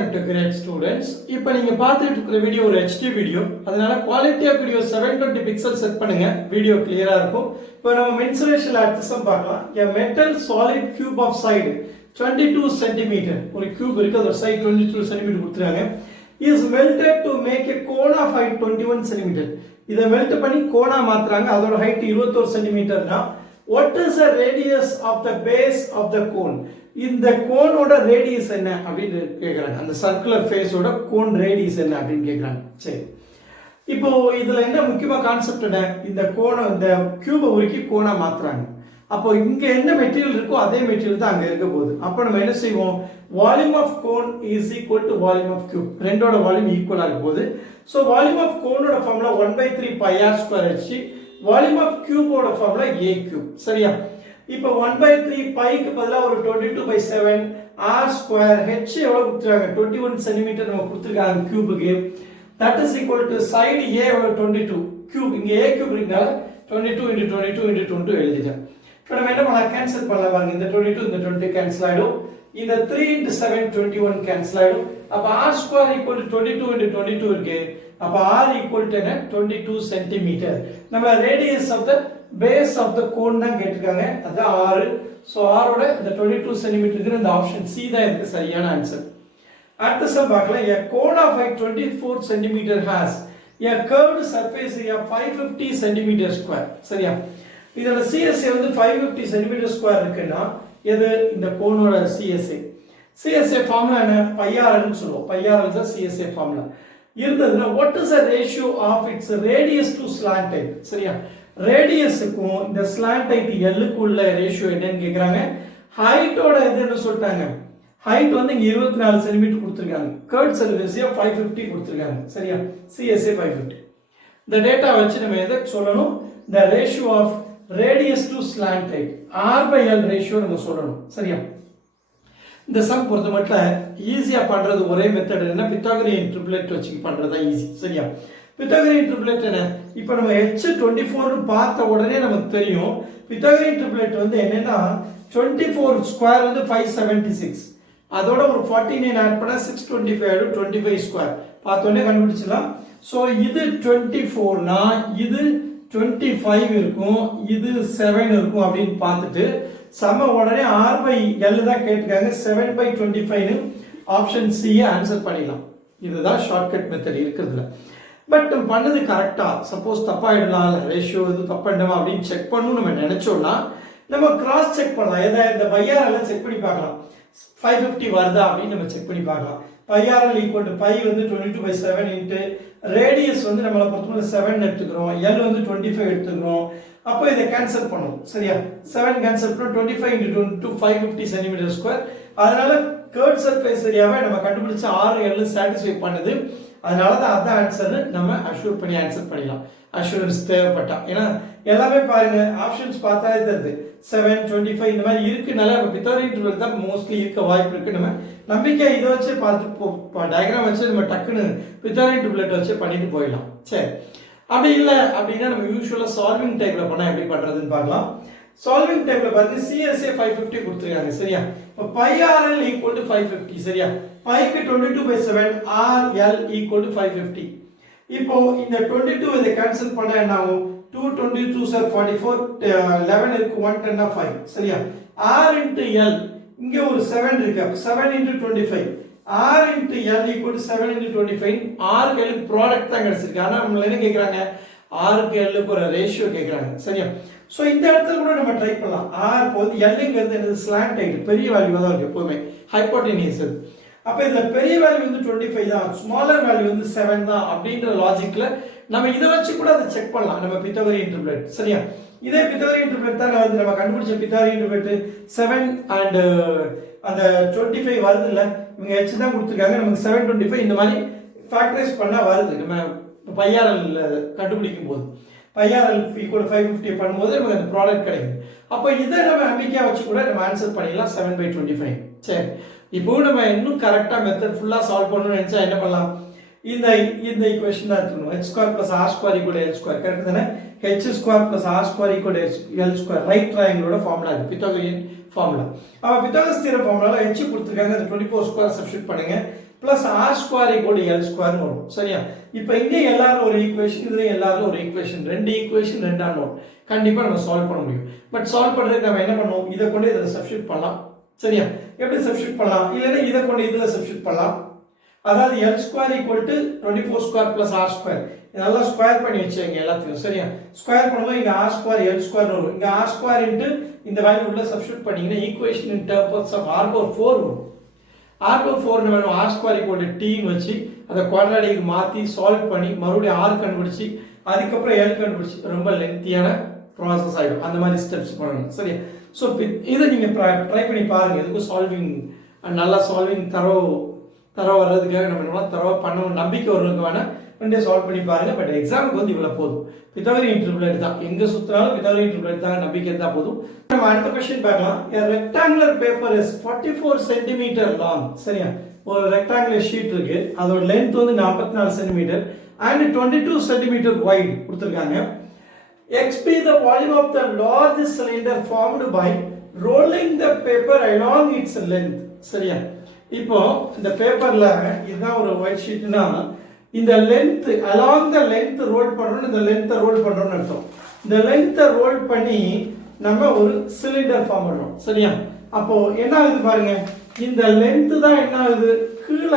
Welcome to Great Students. இப்போ நீங்க பார்த்துட்டு இருக்கிற வீடியோ ஒரு HD வீடியோ. அதனால quality of video 720 pixel set பண்ணுங்க. வீடியோ கிளியரா இருக்கும். இப்போ நம்ம மென்சுரேஷன் ஆக்சஸம் பார்க்கலாம். A metal solid cube of side 22 cm. ஒரு கியூப் இருக்கு அதோட சைடு 22 cm கொடுத்திருக்காங்க. Is melted to make a cone of height 21 cm. இத மெல்ட் பண்ணி கோனா மாத்துறாங்க. அதோட ஹைட் 21 cm னா what is the radius of the base of the cone? இந்த கோனோட ரேடியஸ் என்ன அப்படின்னு கேக்குறாங்க. அந்த சர்க்குலர் ஃபேஸோட கோன் ரேடியஸ் என்ன அப்படின்னு கேக்குறாங்க. சரி, இப்போ இதுல என்ன முக்கியமா கான்செப்ட் என்ன, இந்த கோனை இந்த கியூபை உருக்கி கோனா மாத்துறாங்க. அப்போ இங்க என்ன மெட்டீரியல் இருக்கோ அதே மெட்டீரியல் தான் அங்க இருக்க போகுது. அப்போ நம்ம என்ன செய்வோம், volume of cone is equal to volume of cube, ரெண்டோட வால்யூம் ஈக்குவலா இருக்க போகுது. ஸோ வால்யூம் ஆஃப் கோனோட formula 1/3 pi r square H, volume of கியூபோட ஃபார்முலா a கியூப். சரியா, இப்போ 1/3 பைக்கு பதிலாக ஒரு 22/7 r ஸ்கொயர் h எவ்வளவு கொடுத்துருக்காங்க, 21 சென்டிமீட்டர் நம்ம கொடுத்துருக்காங்க கியூபுக்கு. That is equal to side a எவ்வளவு 22 கியூப், இங்க a கியூப் இருக்கனால 22 × 22 × 22 எழுதிட்டேன். இப்போ நம்ம என்ன பண்ணலாம், கேன்சல் பண்ணலாம் பாருங்க. இந்த 22 இந்த 20 கேன்சல் ஆயிடும். இந்த 3 × 7 21 கேன்சல் ஆயிடும். அப்ப r ஸ்கொயர் ஈக்குவல் டு 22 × 22 இருக்கு. அப்ப r ஈக்குவல் டு என்ன, 22 சென்டிமீட்டர். நம்ம radius of the base of the cone தான் கேட்டிருக்காங்க, அதான் 6. ஸோ ஆரோட இந்த 22 சென்டிமீட்டருக்கு இந்த ஆப்ஷன் சி தான் இதுக்கு சரியான ஆன்சர். அடுத்த சம் பார்க்கலாம். a cone of height 24 cm has a curved surface area 550 cm square. சரியா, இதோட CSA வந்து 550 cm square இருக்குன்னா எது, இந்த கோனோட CSA ஃபார்முலா என்ன, πr ன்னு சொல்லுவோம். πr தான் CSA ஃபார்முலா. இருந்ததுன்னா what is the ratio of its radius to slant height? சரியா, ரேடியஸுக்கும் இந்த ஸ்லாண்ட் ஹைட் L க்கு உள்ள ரேஷியோ என்னன்னு கேக்குறாங்க. ஹைட்டோட இது என்ன சொல்லிட்டாங்க, ஹைட் வந்து இங்க 24 சென்டிமீட்டர் கொடுத்திருக்காங்க. கர்வ் சர்ஃபேஸ் 550 கொடுத்திருக்காங்க. சரியா, CSA 550. இந்த டேட்டா வச்சு நம்ம எதை சொல்லணும், the ratio of radius to slant height R/L ratio நம்ம சொல்லணும். சரியா, இந்த சம் பொறுத்த மட்டும் ஈஸியா பண்றது ஒரே மெத்தட் என்ன, பித்தாகோரியன் ட்ரிப்ளெட் வச்சு பண்றதா ஈஸி. சரியா, பித்தாகோரியன் ட்ரிப்ளெட் என்ன, இப்போ நம்ம H24 பார்த்த உடனே நமக்கு தெரியும். பித்தாகோரியன் ட்ரிப்ளெட் வந்து என்னன்னா 24 ஸ்கொயர் வந்து 576, அதோட ஒரு 49 ஆட் பண்ணா 625 ஆயிடும். 25 ஸ்கொயர் பார்த்த உடனே கண்டுபிடிச்சலாம். ஸோ இது 24 னா இது 25 இருக்கும், இது 7 இருக்கும் அப்படின்னு பார்த்துட்டு சம உடனே R/L தான் கேட்டிருக்காங்க. 7/25 ஆப்ஷன் சி ஆன்சர் பண்ணிடலாம். இதுதான் ஷார்ட்கட் மெத்தட் இருக்கிறதுல. பட் நம்ம பண்ணது கரெக்டா, சப்போஸ் தப்பாயிடலாம், ரேஷியோ இது தப்பாயிடுமா அப்படின்னு செக் பண்ணணும் நம்ம நினைச்சோம்னா நம்ம கிராஸ் செக் பண்ணலாம். எதை, இந்த பையாரெல்லாம் செக் பண்ணி பார்க்கலாம். 550 வருதா அப்படின்னு நம்ம செக் பண்ணி பார்க்கலாம். πr ஈக்குவல் டு π வந்து 22/7 இன்ட்டு ரேடியஸ் வந்து நம்மளை பொறுத்தவரை 7 எடுத்துக்கிறோம், L வந்து 25 எடுத்துக்கிறோம். அப்போ இதை கேன்சல் பண்ணும். சரியா, 7 கேன்சல் பண்ணோம், 25 × 22 550 சென்டிமீட்டர் ஸ்கொயர். அதனால கர்வ் சர்ஃபேஸ் ஏரியாவை நம்ம கண்டுபிடிச்ச 6L சாட்டிஸ்ஃபை பண்ணுது. அதனால தான் அதான் ஆன்சர் நம்ம அஷ்யூர் பண்ணி ஆன்சர் பண்ணிடலாம், அஷ்யூரன்ஸ் தேவைப்பட்டா. ஏன்னா எல்லாமே பாருங்க ஆப்ஷன்ஸ் பார்த்தாலே தெரியுது 7 25 இந்த மாதிரி இருக்குனால பித்தாகோரியன் ட்ரிப்ளெட் தான் மோஸ்ட்லி இருக்க வாய்ப்பு இருக்கு. நம்ம நம்பிக்கை இதை வச்சு பார்த்து டயக்ராம் வச்சு நம்ம டக்குன்னு பித்தாகோரியன் ட்ரிப்ளெட் வச்சு பண்ணிட்டு போயிடலாம். சரி, அப்படி இல்லை அப்படின்னா நம்ம யூஸ்வலாக சால்விங் டைப்ல பண்ணால் எப்படி பண்றதுன்னு பார்க்கலாம். சால்விங் டைப்ல பாருங்க CSA 550 கொடுத்துருக்காங்க. சரியா, இப்போ πRL ஈக்குவல் டு 550. சரியா, பைக்கு 22/7 RL ஈக்குவல் டு 550. இப்போ இந்த 22 இதை கேன்சல் பண்ண என்ன ஆகும், 2 22 44 11 இருக்கு, 110 5. சரியா, R × L இங்க ஒரு 7 இருக்கு, 7 × 25 R × L equal to 7 × 25. R க்கு L ப்ராடக்ட் தான் கிடைச்சிருக்கு. ஆனா நம்ம என்ன கேக்குறாங்க, R க்கு L க்கு ஒரு ரேஷியோ கேக்குறாங்க. சரியா, சோ இந்த இடத்துல கூட நம்ம ட்ரை பண்ணலாம். R போது L ங்கிறது என்னது, ஸ்லாண்ட் ஹைட், பெரிய வேல்யூ தான் இருக்கு எப்பவுமே, ஹைப்போடெனியஸ். அப்ப இதுல பெரிய வேல்யூ வந்து 25 தான், ஸ்மாலர் வேல்யூ வந்து 7 தான் அப்படின்ற லாஜிக்ல நம்ம இதை வச்சு கூட அதை செக் பண்ணலாம் நம்ம பித்தாகோரியன் ட்ரிப்ளெட். சரியா, இதே பித்தாகோரியன் ட்ரிப்ளெட் தான் வந்து நம்ம கண்டுபிடிச்ச பித்தாகோரியன் ட்ரிப்ளெட் 7 அண்ட் அந்த 25 வருது இல்ல, இவங்க H தான் கொடுத்துருக்காங்க, நமக்கு 725 இந்த மாதிரி ஃபேக்டரைஸ் பண்ணா வருது. நம்ம πRL கண்டுபிடிக்கும் போது πRL ஈக்குவல் 550 பண்ணும்போது நமக்கு அந்த ப்ராடக்ட் கிடைக்குது. அப்போ இதை நம்ம நம்பிக்கையா வச்சு கூட நம்ம ஆன்சர் பண்ணிடலாம் 7/25. சரி, இப்போ நம்ம இன்னும் கரெக்டா மெத்தட் ஃபுல்லா சால்வ் பண்ணணும்னு நினைச்சா என்ன பண்ணலாம், இந்த ஈக்குவேஷன் தான் எடுத்துக்கணும். h² + r² = L². கரெக்ட் தானே, h² + r² = L². Right ட்ரையாங்கிளோட formula இது, பித்தாகோரியன் ஃபார்முலா. அப்ப பித்தாகோரஸ் தியரம் ஃபார்முலால h கொடுத்திருக்காங்க, அந்த 24 ஸ்கொயர் சப்ஸ்டிட்யூட் பண்ணுங்க. plus r square equal to l square வரும் சரியா இப்போ இங்க எல்லாரும் ஒரு ஈக்குவேஷன் இதுல எல்லாரும் ஒரு ஈக்குவேஷன் ரெண்டு ஈக்குவேஷன் ரெண்டு அன்னோன் கண்டிப்பா நம்ம சால்வ் பண்ண முடியும் பட் சால்வ் பண்றதுக்கு நம்ம என்ன பண்ணுவோம் இத கொண்டு இதல சப்ஸ்டிட்யூட் பண்ணலாம் சரியா எப்படி சப்ஸ்டிட்யூட் பண்ணலாம் இல்லனா இத கொண்டு இதல சப்ஸ்டிட்யூட் பண்ணலாம் அதாவது l square equal to 24 square plus r square இதெல்லாம் ஸ்கொயர் பண்ணி வச்சேங்க எல்லாத்தையும் சரியா ஸ்கொயர் பண்ணும்போது இங்க r square l square வரும் இங்க r square into இந்த வேல்யூ உள்ள சப்ஸ்டிட்யூட் பண்ணீங்கன்னா equation in terms of r power 4 வரும் r power 4 னு வேணும் r square equal to t னு வச்சு அத குவாட்ராட்டிக் மாத்தி சால்வ் பண்ணி மறுபடியும் r கண்டுபிடிச்சி அதுக்கு அப்புறம் l கண்டுபிடிச்சி ரொம்ப லென்த்தியான process ஆயிடும் அந்த மாதிரி ஸ்டெப்ஸ் பண்ணணும் சரியா சோ இத நீங்க ட்ரை பண்ணி பாருங்க இதுக்கு சால்விங் நல்லா சால்விங் தரோ வர்றதுக்காக நம்ம என்ன தரவா பண்ணணும் நம்பிக்கை வரணும்க்கு வேணா ரெண்டே சால்வ் பண்ணி பாருங்க பட் எக்ஸாமுக்கு வந்து இவ்வளவு போதும் பித்தாகோரியன் ட்ரிபிள் தான் எங்க சுத்தறாலும் பித்தாகோரியன் ட்ரிபிள் தான் நம்பிக்கை இருந்தா போதும் நம்ம அடுத்த क्वेश्चन பார்க்கலாம் a rectangular paper is 44 cm long சரியா ஒரு ரெக்டாங்குலர் ஷீட் இருக்கு அதோட லெந்த் வந்து 44 cm and 22 cm wide கொடுத்திருக்காங்க x be the volume of the large cylinder formed by rolling the paper along its length சரியா இப்போ இந்த பேப்பர்ல இதுதான் ஒரு ஒயிட் ஷீட்னா இந்த length along the length roll பண்றோம் இந்த length ரோல் பண்றோம்னு அர்த்தம் இந்த length ரோல் பண்ணி நம்ம ஒரு சிலிண்டர் ஃபார்ம் பண்றோம் சரியா அப்போ என்ன ஆகுது பாருங்க இந்த length தான் என்ன ஆகுது கீழ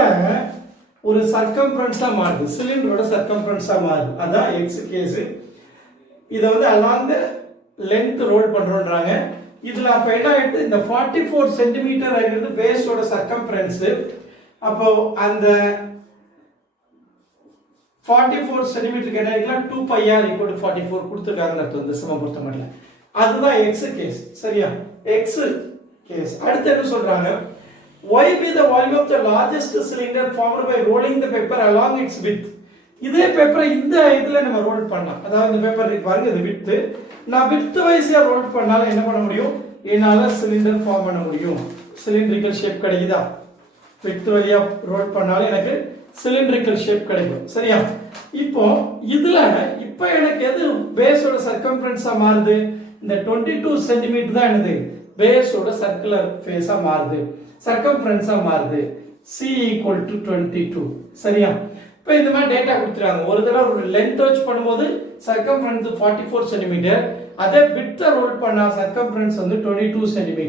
ஒரு சர்க்கம்ஃபரன்ஸா மாறுது சிலிண்டரோட சர்க்கம்ஃபரன்ஸா மாறுது அதான் x கேஸ் இத வந்து along the length ரோல் பண்றோம்ன்றாங்க இதுல அப்ப என்ன ஆயிடுது இந்த 44 cm ஆகிறது பேஸோட சர்க்கம்ஃபரன்ஸ் அப்போ அந்த 44 cm என்ன இருக்குனா 2 pi r equal to 44 கொடுத்திருக்காங்க அர்த்தம் இந்த சம பொறுத்தமட்டில் அதுதான் x கேஸ் சரியா x கேஸ் அடுத்து என்ன சொல்றாங்க y be the volume of the largest cylinder formed by rolling the paper along its width இதே பேப்பரை இந்த இதுல நம்ம ரோல் பண்ணலாம் அதாவது இந்த பேப்பர் இருக்கு பாருங்க இது width நான் width வைஸா ரோல் பண்ணால என்ன பண்ண முடியும் என்னால சிலிண்டர் ஃபார்ம் பண்ண முடியும் சிலிண்ட்ரிக்கல் ஷேப் கிடைக்குதா width வழியா ரோல் பண்ணால எனக்கு சிலிண்ட்ரிக்கல் ஷேப் கிடைக்கும் சரியா இப்போ இதுல இப்போ எனக்கு எது பேஸோட சர்க்கம்ஃபரன்ஸா மாறுது இந்த 22 cm தான் என்னது பேஸோட சர்க்குலர் ஃபேஸா மாறுது சர்க்கம்ஃபரன்ஸா மாறுது c equal to 22 சரியா இப்போ இந்த மாதிரி டேட்டா கொடுத்துறாங்க ஒரு தடவை ஒரு லெந்த் வச்சு பண்ணும்போது சர்க்கம்ஃபரன்ஸ் 44 cm அதே width ரோல் பண்ணா சர்க்கம்ஃபரன்ஸ் வந்து 22 cm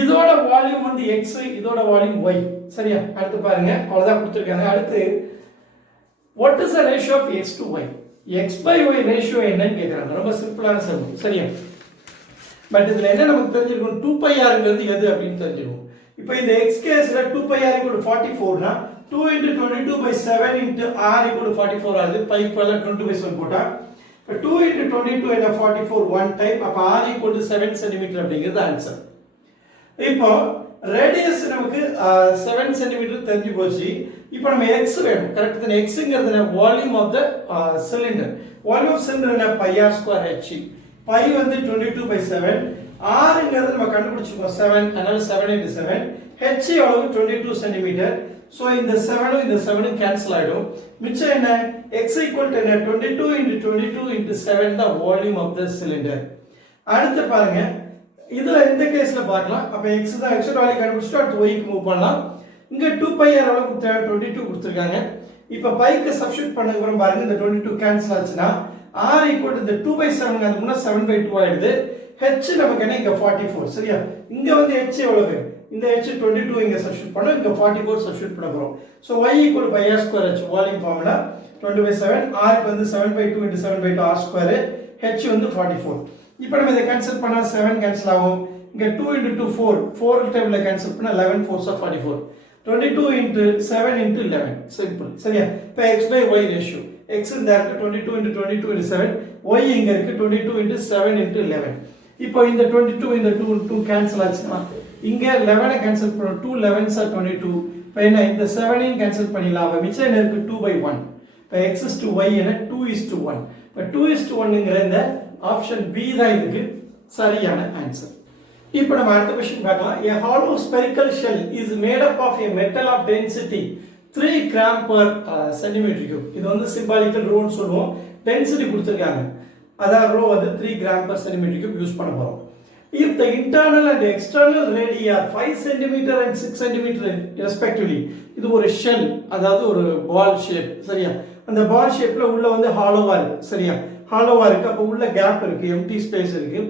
இதோட வால்யூம் வந்து x இதோட வால்யூம் y சரியா அடுத்து பாருங்க அவ்வளவுதான் கொடுத்திருக்காங்க அடுத்து what is the ratio of x to y x by y ratio என்னன்னு கேக்குறாங்க ரொம்ப சிம்பிளான சம் சரியா பட் இதுல என்ன நமக்கு தெரிஞ்சிருக்கும் 2 pi r ங்கிறது எது அப்படினு தெரிஞ்சிரும் இப்போ இந்த x கேஸ்ல 2 pi r 44 னா 2 into 22 by 7 into r equal to 44 ஆகுது pi க்குள்ள 22 by 7 போட்டா இப்போ 2 into 22 என்ன 44 one time அப்ப r equal to 7 cm அப்படிங்கிறது ஆன்சர் இப்போ ரேடியஸ் நமக்கு 7 cm தெரிஞ்சு போச்சு இப்போ நம்ம x வேணும் கரெக்ட் தான x ங்கிறது volume of the cylinder volume of cylinder என்ன pi r square h pi வந்து 22 by 7 r ங்கிறது நம்ம கண்டுபிடிச்சிருக்கோம் 7 அதனால 7 into 7 h எவ்வளவு 22 cm சோ இந்த 7 இந்த 7 கேன்சல் ஆயிடும் மிச்சம் என்ன x equal to 22 into 22 into 7 the volume of the cylinder அடுத்து பாருங்க இதுல இந்த கேஸ்ல பார்க்கலாம் அப்ப x தான் x வேல்யூ கண்டுபிடிச்சிட்டு அடுத்து y க்கு மூவ் பண்ணலாம் இங்க 2 pi r எவ்வளவு 22 கொடுத்திருக்காங்க இப்போ pi க்கு சப்ஸ்டிட்யூட் பண்ணதுக்கு அப்புறம் பாருங்க இந்த 22 கேன்சல் ஆச்சுனா r equal to the 2 by 7 அது முன்ன 7 by 2 ஆயிடுது h நமக்கு என்ன இங்க 44 சரியா இங்க வந்து h எவ்வளவு இந்த h 22 இங்க சப்ஸ்டிட்யூட் பண்ணா இங்க 44 சப்ஸ்டிட்யூட் பண்ண போறோம் so y equal to pi r square h volume formula 20 by 7 r க்கு வந்து 7 by 2 into 7 by 2 r square h வந்து 44 இப்போ நம்ம இத கேன்சல் பண்ணா 7 கேன்சல் ஆகும் இங்க 2 into 2 4 4 டைம்ல கேன்சல் பண்ணா 11 4s are 44 22 into 7 into 11 simple சரியா இப்போ x by y ratio x இந்த இருக்கு 22 into 22 into 7 y இங்க இருக்கு 22 into 7 into 11 இப்போ இந்த 22 இந்த 2 கேன்சல் ஆச்சுனா இங்க 11 கேன்சல் பண்ணோம் 2 11s are 22 இப்போ என்ன இந்த 7 கேன்சல் பண்ணிடலாம் அப்ப மிச்சம் என்ன இருக்கு 2 by 1 இப்போ x is to y என்ன 2 is to 1 இப்போ 2 is to 1 ங்கற இந்த ஆப்ஷன் B தான் இதுக்கு சரியான ஆன்சர் இப்போ நம்ம அடுத்த क्वेश्चन பார்க்கலாம் a hollow spherical shell is made up of a metal of density 3 gram per centimeter cube இது வந்து symbolical rho ன்னு சொல்லுவோம் density கொடுத்திருக்காங்க அதான் rho வந்து 3 gram per centimeter cube use பண்ண போறோம் if the internal and external radii are 5 cm and 6 cm respectively, இது ஒரு ஷெல், அதாவது ஒரு பால் ஷேப். சரியா? அந்த பால் ஷேப்ல உள்ள வந்து ஹாலோவா இருக்கு. சரியா? ஹாலோவா இருக்கு. அப்ப உள்ள கேப் இருக்கு, எம்டி ஸ்பேஸ் இருக்கு.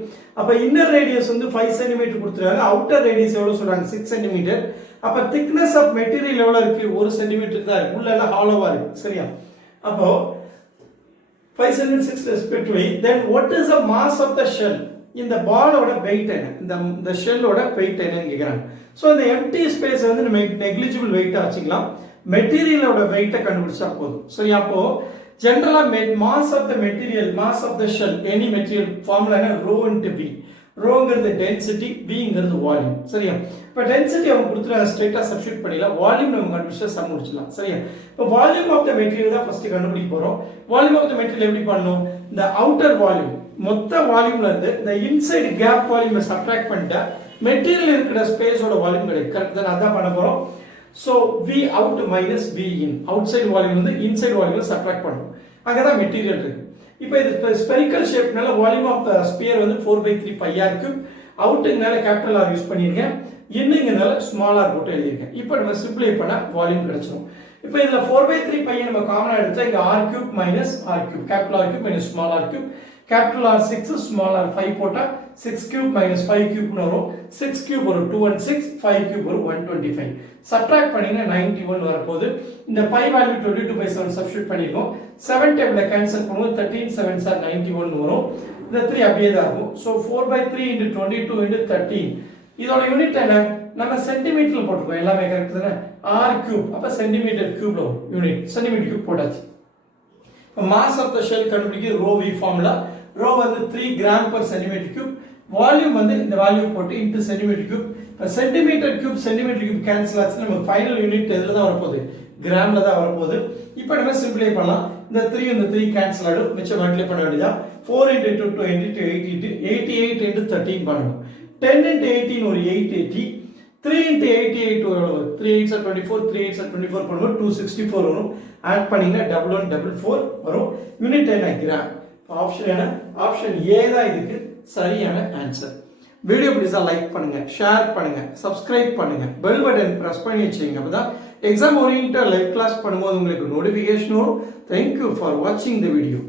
அப்ப இன்னர் ரேடியஸ் வந்து 5 cm கொடுத்துறாங்க. அவுட்டர் ரேடியஸ் எவ்வளவு சொல்றாங்க? 6 cm. அப்ப thickness of material எவ்வளவு இருக்கு? 1 cm தான் இருக்கு. உள்ள எல்லாம் ஹாலோவா இருக்கு. சரியா? அப்போ 5 cm 6 respectively. Then what is the mass of the shell? இந்த பாலோட வெயிட் என்ன? இந்த ஷெல்லோட வெயிட் என்னன்னு கேக்குறாங்க. சோ இந்த எம்டி ஸ்பேஸ் வந்து நம்ம நெக்லிஜிபிள் வெயிட்டா வச்சுக்கலாம். மெட்டீரியலோட வெயிட்டை கண்டுபிடிச்சா போதும். சரி, அப்போ ஜெனரலா mass of the material, mass of the shell, any material formula என்ன? Rho into V. ரோங்கிறது டென்சிட்டி, விங்கிறது வால்யூம். சரியா? இப்போ டென்சிட்டி அவங்க கொடுத்துட்டு ஸ்ட்ரைட்டா சப்ஸ்டிட்யூட் பண்ணிடலாம். வால்யூம் நம்ம கண்டுபிடிச்சா சம் முடிச்சிடலாம். சரியா? இப்போ வால்யூம் ஆஃப் த மெட்டீரியல் தான் ஃபர்ஸ்ட் கண்டுபிடிக்க போறோம். வால்யூம் ஆஃப் த மெட்டீரியல் எப்படி பண்ணணும்? இந்த அவுட்டர் வால்யூம், மொத்த வால்யூம்ல இருந்து இந்த இன்சைடு கேப் வால்யூமை சப்ட்ராக்ட் பண்ணிட்டா மெட்டீரியல் இருக்கிற ஸ்பேஸோட வால்யூம் கிடைக்கும். கரெக்ட் தான்? அதான் பண்ண போறோம். So V out minus V in, outside volume வந்து inside volume subtract பண்ணணும். அங்கதான் மெட்டீரியல் இருக்கு. இப்போ இது ஸ்பெரிக்கல் ஷேப்னால வால்யூம் ஆஃப் த ஸ்பியர் வந்து 4/3 pi r cube. அவுட்னால கேபிட்டல் R யூஸ் பண்ணிருக்கேன். இன்னிங்கனால ஸ்மால் r போட்டு எழுதிருக்கேன். இப்போ நம்ம சிம்பிளை பண்ணா வால்யூம் கிடைச்சிரும். இப்போ இதுல 4/3 pi நம்ம காமனா எடுத்தா இங்க r cube minus r cube, capital R cube minus small r cube, capital R 6 small r 5 போட்டா 6 cube minus 5 cube வரும். 6 cube ஒரு 216, 5 cube ஒரு 125. சப்ட்ராக்ட் பண்ணீங்கன்னா 91 வரப்போகுது. இந்த pi வேல்யூ 22/7 சப்ஸ்டிட்யூட் பண்ணிருக்கோம். 7 டேபிள்ல கேன்சல் பண்ணும்போது 13 7s are 91 வரும். இந்த 3 அப்படியே தான் இருக்கும். So 4/3 into 22 into 13. இதோட யூனிட் என்ன? நம்ம சென்டிமீட்டர்ல போட்டுருக்கோம். எல்லாமே கரெக்ட் தானே? r cube. அப்ப சென்டிமீட்டர் கியூப்ல வரும். யூனிட் சென்டிமீட்டர் கியூப் போட்டாச்சு. மாஸ் ஆஃப் த ஷெல் கண்டுபிடிக்க ரோ வி ஃபார்முலா. ரோ வந்து 3 gram per centimeter cube. Volume வந்து இந்த வேல்யூ போட்டு into centimetre cube. Centimetre cube centimetre cube cancel ஆச்சு. நம்ம ஃபைனல் யூனிட் எதுல தான் வரப்போகுது? கிராம்ல தான் வரப்போகுது. இப்போ நம்ம சிம்பிளை பண்ணலாம். இந்த 3 இந்த 3 கேன்சல் ஆகும். மிச்சம் மல்டிப்ளை பண்ண வேண்டியதா? 4 into 2 20 into 8 into 88 into 13 பண்ணணும். 10 into 18 ஒரு 880. 3 into 88 எவ்வளவு? 3 8s are 24, 3 8s are 24 பண்ணும்போது 264 வரும். ஆட் பண்ணீங்கன்னா 1144 வரும். யூனிட் என்ன? கிராம். ஆப்ஷன் என்ன? ஆப்ஷன் ஏ தான் இதுக்கு சரியான ஆன்சர். வீடியோ பிடிச்சா லைக் பண்ணுங்க, ஷேர் பண்ணுங்க, சப்ஸ்கிரைப் பண்ணுங்க, பெல் பட்டன் பிரஸ் பண்ணி வச்சுங்க. அப்பதான் எக்ஸாம் ஓரியன்டா லைவ் கிளாஸ் பண்ணும்போது உங்களுக்கு நோட்டிபிகேஷன் வரும். Thank you for watching the video.